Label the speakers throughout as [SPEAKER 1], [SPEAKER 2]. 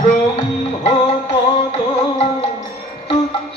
[SPEAKER 1] ব্রহ্মপদ তুচ্ছ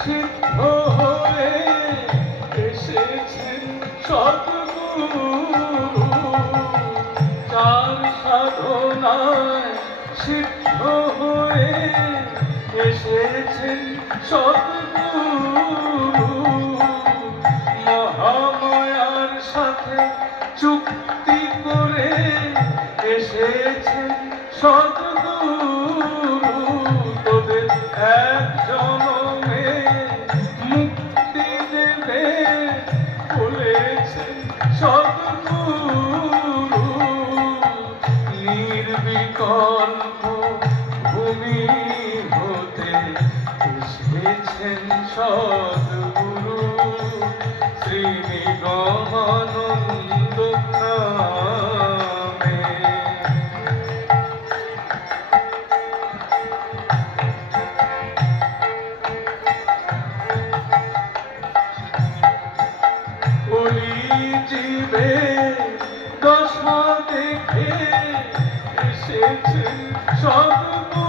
[SPEAKER 1] সিদ্ধ হয়ে এসেছেন সদ্গুরু চার সাধনায় সিদ্ধ হয়ে এসেছেন সদ্গুরু মহামায়ার সাথে চুক্তি করে এসেছেন সদ্গুরু নির্বিকল্প ভূমি হতে এসেছেন সদ্গুরু। শ্রী নিগমানন্দ নামে। কলি জীবে দশা দেখে এসেছেন সদ্গুরু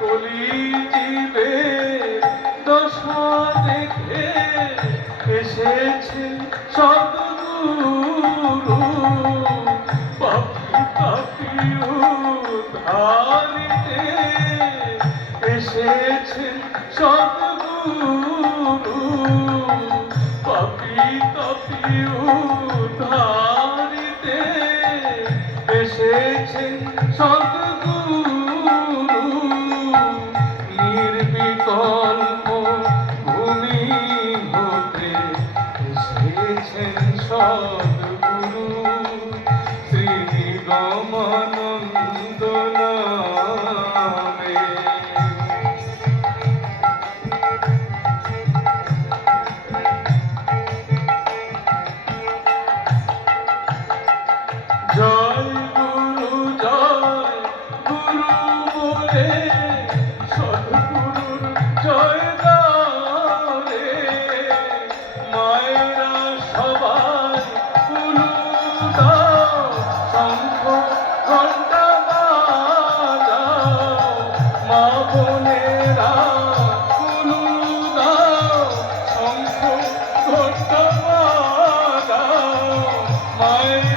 [SPEAKER 1] কলি জীবে দশা দেখে এসেছেন সদ্গুরু পাপি পাপি উদ্ধারিতে এসেছেন সদ্গুরু গমানন্দ নামে my